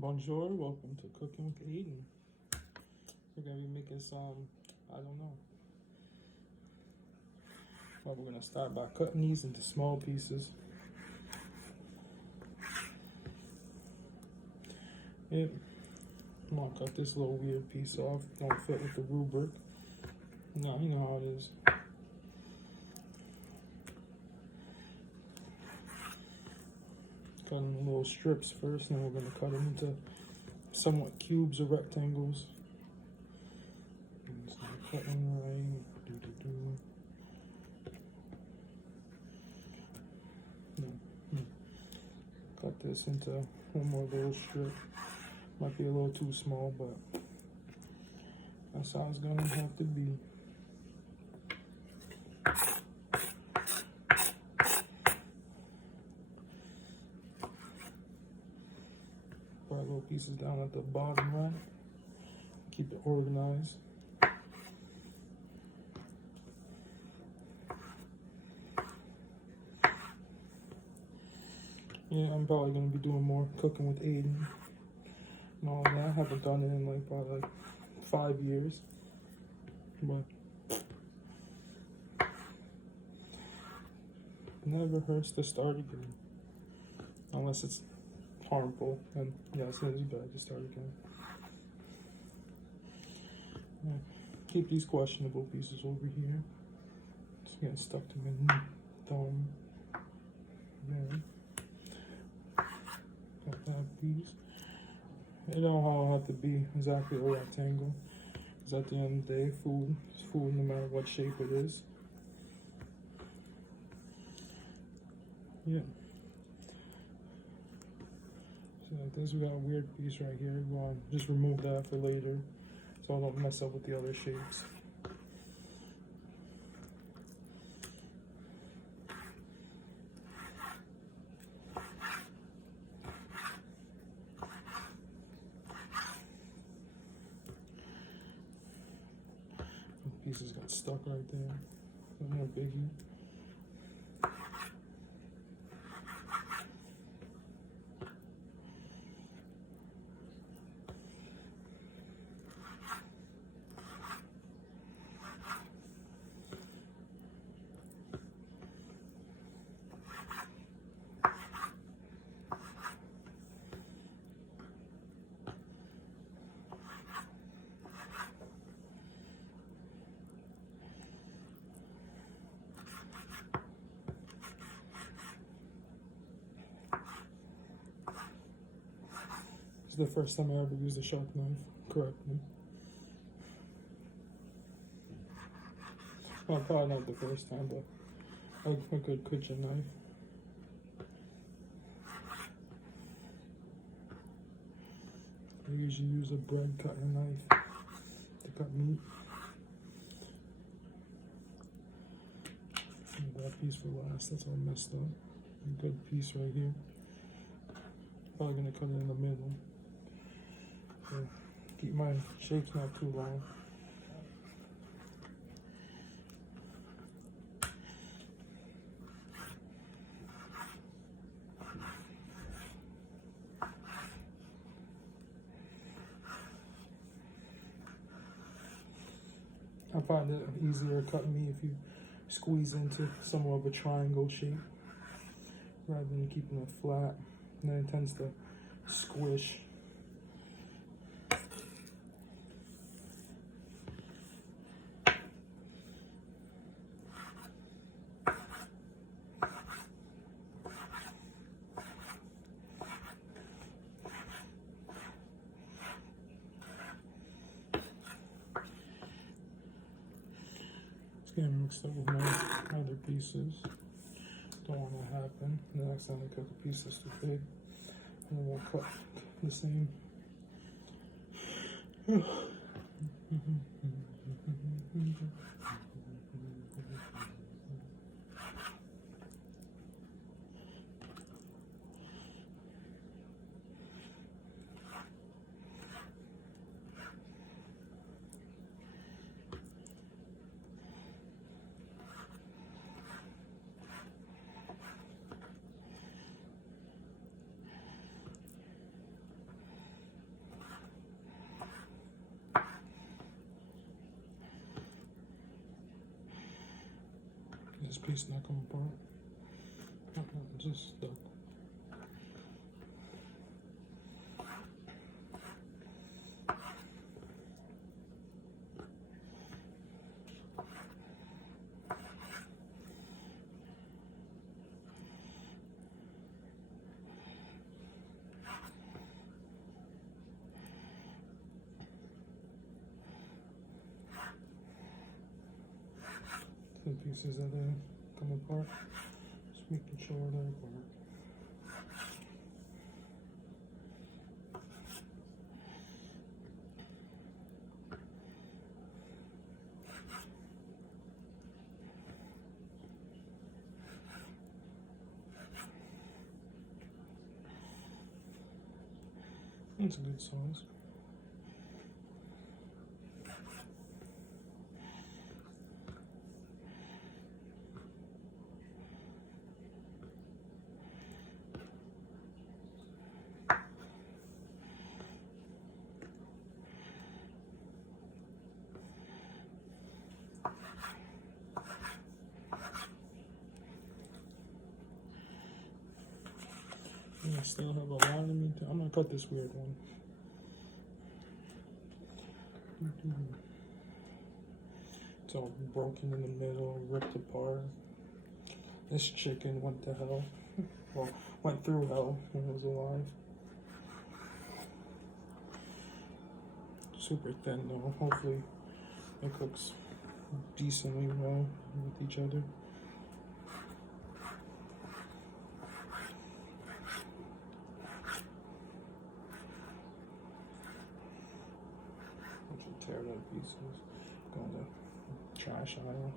Bonjour, welcome to Cooking with Aidan. We're gonna be making some, I don't know. Well, we're gonna start by cutting these into small pieces. Yep, I'm gonna cut this little weird piece off. Don't fit with the rubric. No, you know how it is. Cutting little strips first, and then we're gonna cut them into somewhat cubes or rectangles. So cutting right. Cut this into one more little strip. Might be a little too small, but that's how it's gonna have to be. Put little pieces down at the bottom right. Keep it organized. Yeah, I'm probably gonna be doing more cooking with Aidan and all that. I haven't done it in probably 5 years, but never hurts to start again. Unless it's harmful, and yes, it is bad to start again. Yeah. Keep these questionable pieces over here. It's getting stuck to my thumb. Yeah. Got that piece. You know how it'll have to be exactly a rectangle. Because at the end of the day, food is food no matter what shape it is. Yeah. So like this, we got a weird piece right here. We're going to just remove that for later, so I don't mess up with the other shapes. The pieces got stuck right there. No biggie. This is the first time I ever used a sharp knife correctly. Well, probably not the first time, but a good kitchen knife. I usually use a bread cutting knife to cut meat. That piece for last, that's all messed up. A good piece right here. Probably gonna cut it in the middle. So keep my shapes not too long. I find it easier cutting meat if you squeeze into somewhat of a triangle shape rather than keeping it flat. And then it tends to squish. It's getting mixed up with my other pieces. Don't want that to happen. The next time I cook a piece that's too big, and then we'll cut the same. This piece not come apart. Just stuck. The pieces that come apart, just making sure they're apart. That's a good size. I still have a lot of me. I'm gonna cut this weird one. It's all broken in the middle, ripped apart. This chicken went to hell. Well, went through hell when it was alive. Super thin though. Hopefully it cooks decently well with each other. Tear it up pieces. Go in the trash aisle.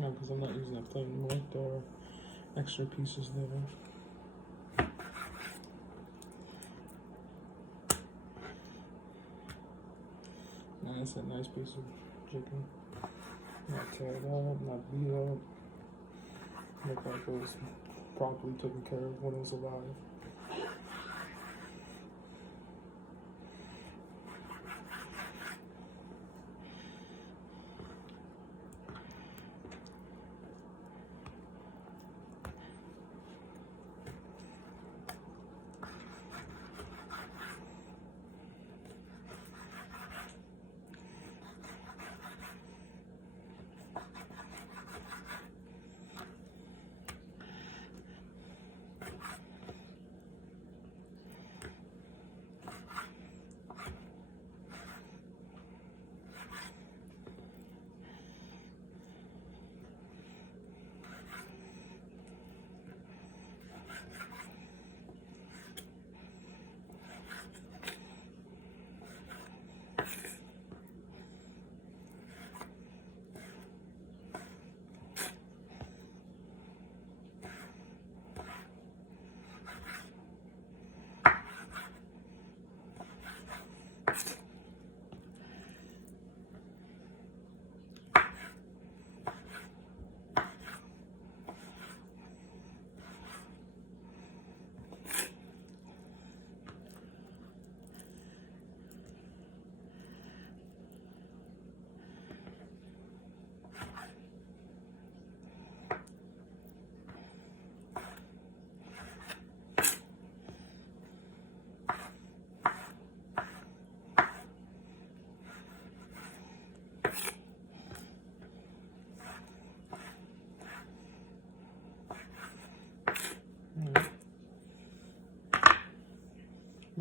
Yeah, because I'm not using that plain wood. There are extra pieces there. And that's a nice piece of chicken. Not tear it up, not beat up. Look like it was properly taken care of when it was alive.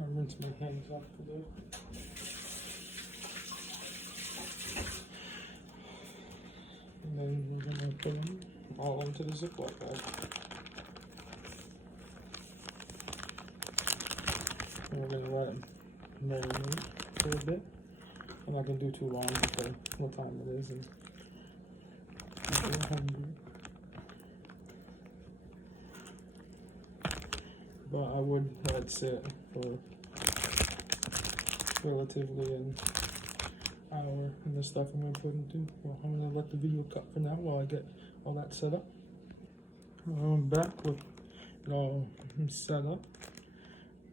I rinse my hands off today. And then we're gonna put them all into the Ziploc bag. And we're gonna let them marinate for a bit. I'm not gonna do too long for what time it is and if you're hungry. But I would let it sit for relatively an hour and the stuff I'm gonna put into. Well, I'm gonna let the video cut for now while I get all that set up. I'm back with it all set up.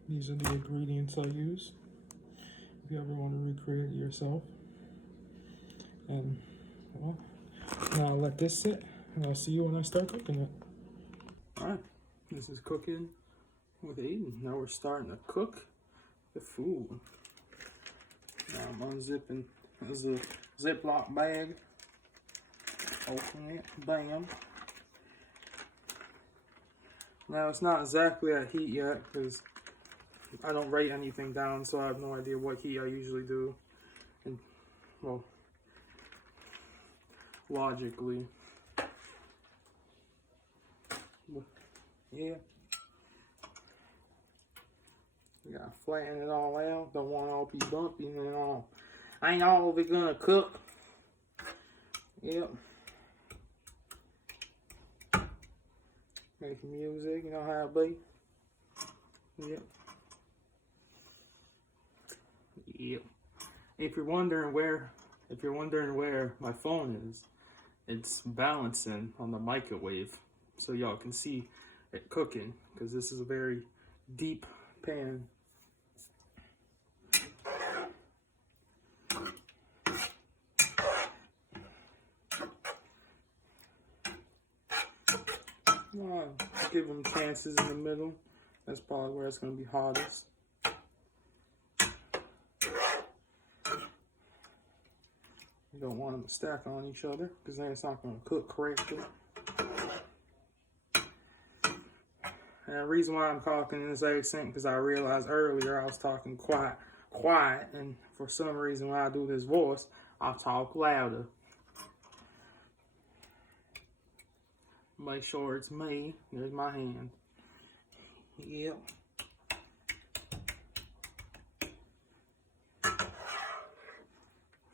These are the ingredients I use if you ever want to recreate it yourself. And well, now I'll let this sit and I'll see you when I start cooking it. Alright, this is cooking with Aidan. Now we're starting to cook the food. Now I'm unzipping the Ziploc bag. Open it, bam. Now it's not exactly at heat yet because I don't write anything down, so I have no idea what heat I usually do. And well, logically, yeah. You gotta flatten it all out. Don't want it all be bumpy and then all. Ain't all of it gonna cook. Yep. Making music, you know how it be. Yep. Yep. If you're wondering where my phone is, it's balancing on the microwave, so y'all can see it cooking. Because this is a very deep pan. Give them chances in the middle. That's probably where it's going to be hottest. You don't want them to stack on each other because then it's not going to cook correctly. And the reason why I'm talking in this accent because I realized earlier I was talking quiet, and for some reason when I do this voice, I talk louder. Make sure it's me. There's my hand. Yep.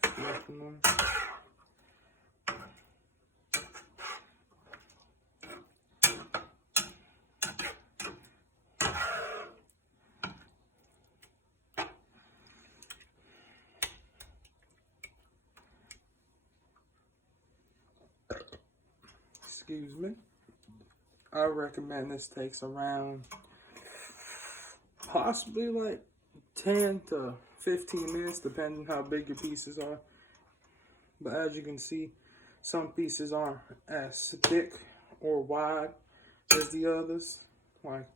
Flipping them. Excuse me. I recommend this takes around possibly like 10 to 15 minutes, depending how big your pieces are. But as you can see, some pieces aren't as thick or wide as the others. Like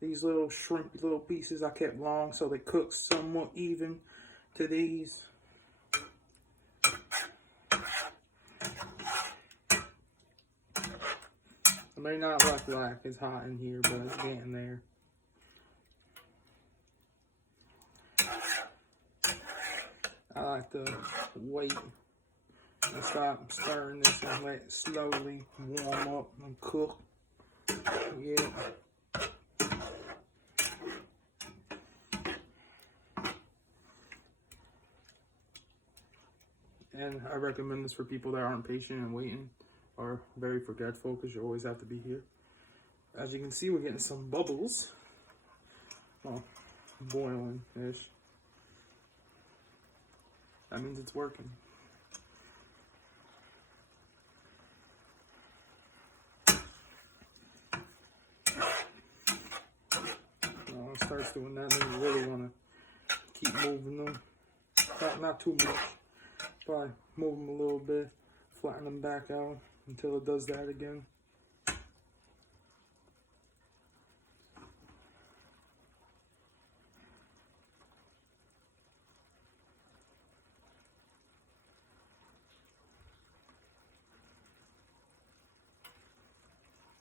these little shrimpy little pieces I kept long so they cook somewhat even to these. It may not look like it's hot in here, but it's getting there. I like to wait and stop stirring this and let it slowly warm up and cook. Yeah. And I recommend this for people that aren't patient and waiting or very forgetful because you always have to be here. As you can see, we're getting some bubbles. Well, boiling-ish. That means it's working. Now it starts doing that, then you really want to keep moving them. Not too much. Probably move them a little bit, flatten them back out until it does that again.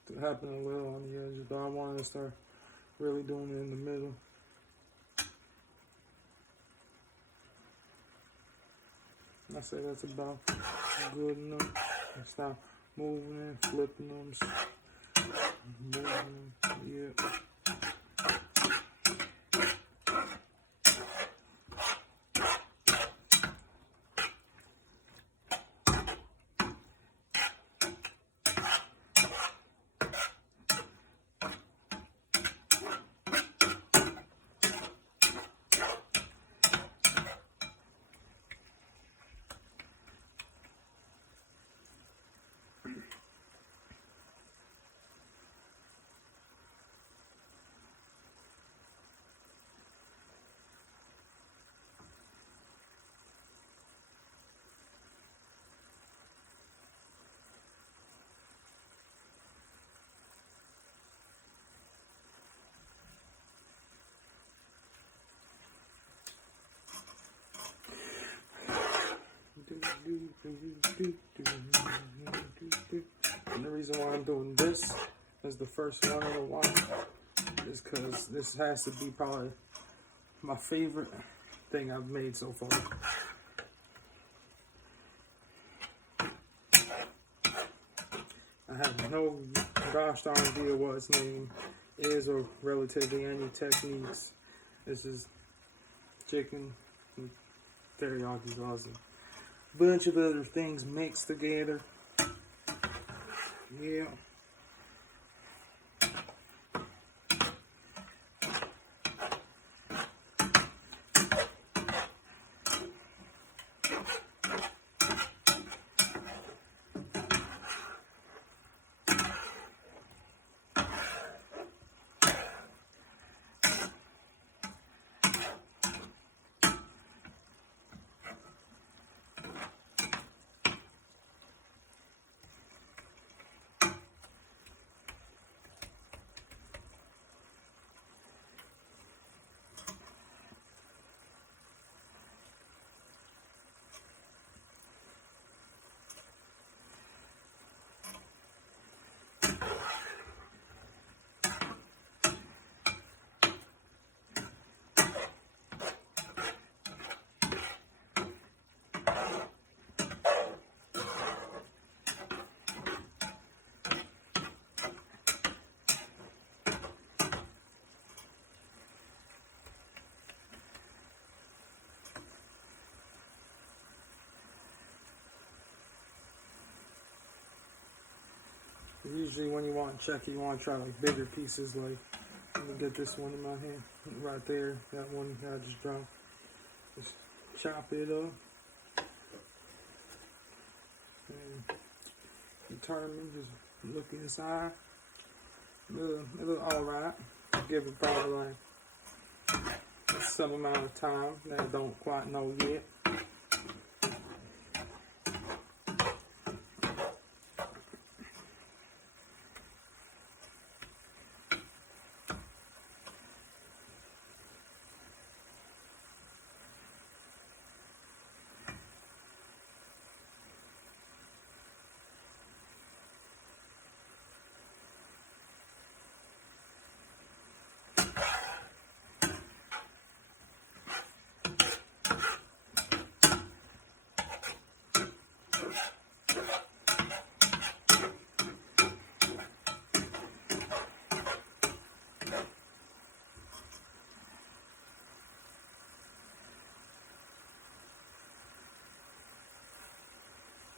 It happened a little on the edges, but I wanted to start really doing it in the middle. I say that's about good enough. And start moving and flipping them. Moving them. Yeah. And the reason why I'm doing this as the first one of the one is because this has to be probably my favorite thing I've made so far. I have no gosh darn idea what its name is or relatively any techniques. It's just chicken and teriyaki sauce and a bunch of other things mixed together. Yeah. Usually when you want to check it, you want to try like bigger pieces. Like, let me get this one in my hand right there. That one I just dropped. Just chop it up and determine. Just look inside. It look all right. Give it probably like some amount of time that I don't quite know yet.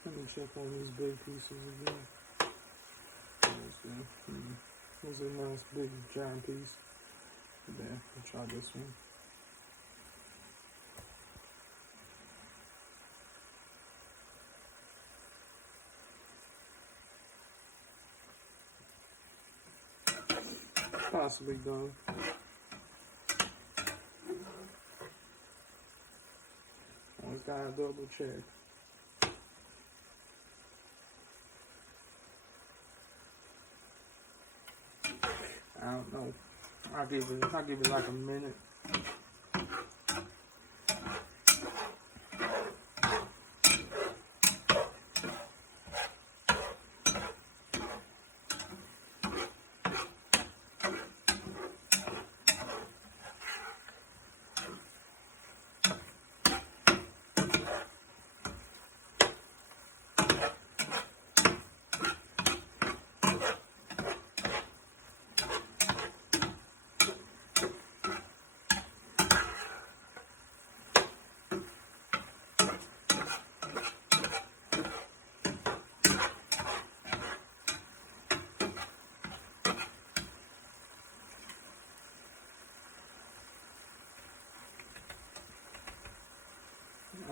Let me check on these big pieces again. This is a nice big giant piece. There, I'll try this one. Possibly done. I gotta double check. I don't know. I'll give it like a minute.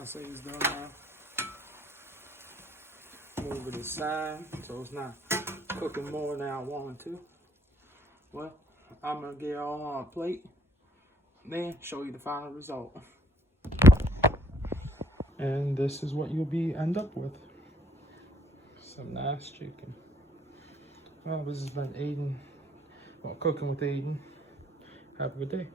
I say it's done now. Move it aside so it's not cooking more than I want it to. Well, I'm gonna get it all on a plate, then show you the final result. And this is what you'll end up with. Some nice chicken. Well, this has been Aidan. Well, cooking with Aidan. Have a good day.